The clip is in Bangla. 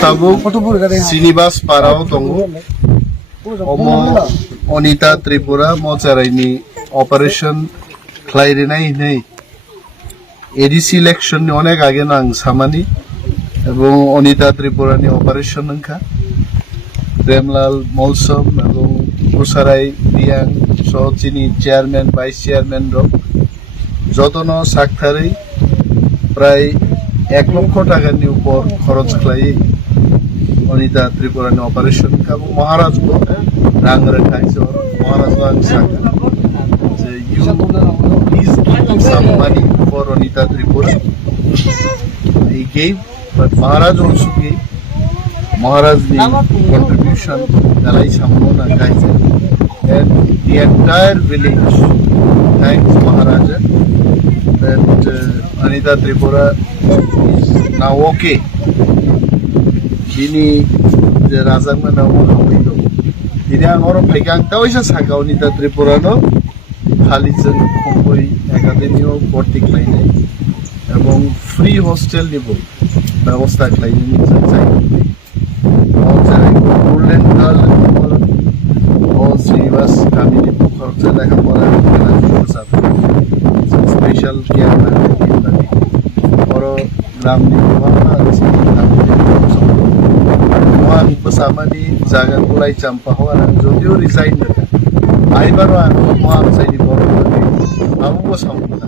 Tabuk Sinibas Parao Tongo Omo Anita Tripura Mocharaini Operation Klairinai Nei ADC election Onek Agenang Samani এবং Anita Tripurani Operation Nangka Remlal Molsom এবং Pusarai Diang Sochini Chairman Vice Chairman Rok Jotono Sakthari Prai 1 লক্ষ টাকার উপর খরচ খাই অনিতা ত্রিপুরানি অপারেশন এবং মহারাজ को रंग रखाई से और महाराज को सांगा you please give some money for Anita Tripura he gave but Maharaj also gave Maharaj the contribution dalai samona guys and the entire village thanks Maharaja that Anita Tripura is now okay. Ini razang na namu hamilo. Ini ang orang pegang tahu isa saka Anita Tripura no khali jen koi academy o portik lainai এবং free hostel nibo ব্যবস্থা লাইনে নিতে চাই और যারা গোল্ডেন গার্ল ও শ্রীবাস কামিনী খরচা লেখাপড়া খেলাধুলার সাথে স্পেশাল কেয়ার না Oro gram ni Bubagra Mohon bersama di jaga mulai campah orang jodio resign. Ai baru anu mohon saya di bawah. Aku bos kamu.